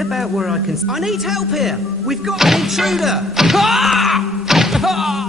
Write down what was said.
step out where I can... I need help here! We've got an intruder! Ah! Ah!